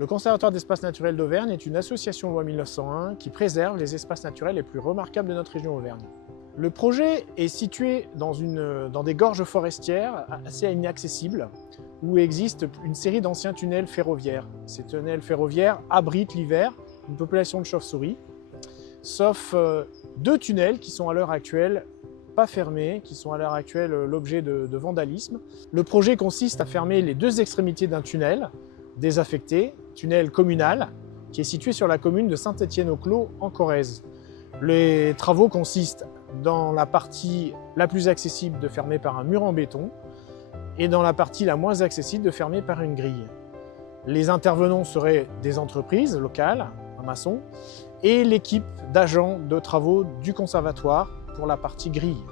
Le Conservatoire d'espaces naturels d'Auvergne est une association loi 1901 qui préserve les espaces naturels les plus remarquables de notre région Auvergne. Le projet est situé dans des gorges forestières assez inaccessibles où existe une série d'anciens tunnels ferroviaires. Ces tunnels ferroviaires abritent l'hiver une population de chauves-souris, sauf 2 tunnels qui sont à l'heure actuelle pas fermés, qui sont à l'heure actuelle l'objet de vandalisme. Le projet consiste à fermer les 2 extrémités d'un tunnel désaffecté, tunnel communal, qui est situé sur la commune de Saint-Étienne-au-Clos en Corrèze. Les travaux consistent dans la partie la plus accessible de fermer par un mur en béton et dans la partie la moins accessible de fermer par une grille. Les intervenants seraient des entreprises locales, un maçon, et l'équipe d'agents de travaux du conservatoire pour la partie grille.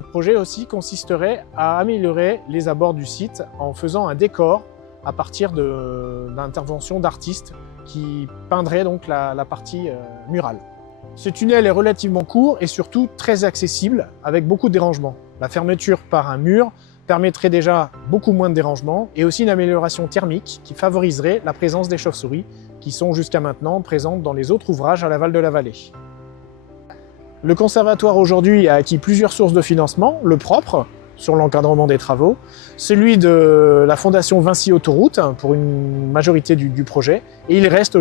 Le projet aussi consisterait à améliorer les abords du site en faisant un décor à partir d'interventions d'artistes qui peindraient donc la partie murale. Ce tunnel est relativement court et surtout très accessible avec beaucoup de dérangements. La fermeture par un mur permettrait déjà beaucoup moins de dérangements et aussi une amélioration thermique qui favoriserait la présence des chauves-souris qui sont jusqu'à maintenant présentes dans les autres ouvrages à l'aval de la vallée. Le conservatoire aujourd'hui a acquis plusieurs sources de financement, le propre, sur l'encadrement des travaux, celui de la Fondation Vinci Autoroute pour une majorité du projet, et il reste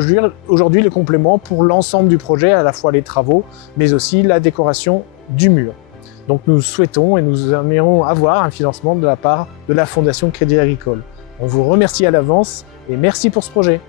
aujourd'hui le complément pour l'ensemble du projet, à la fois les travaux, mais aussi la décoration du mur. Donc nous souhaitons et nous aimerions avoir un financement de la part de la Fondation Crédit Agricole. On vous remercie à l'avance et merci pour ce projet.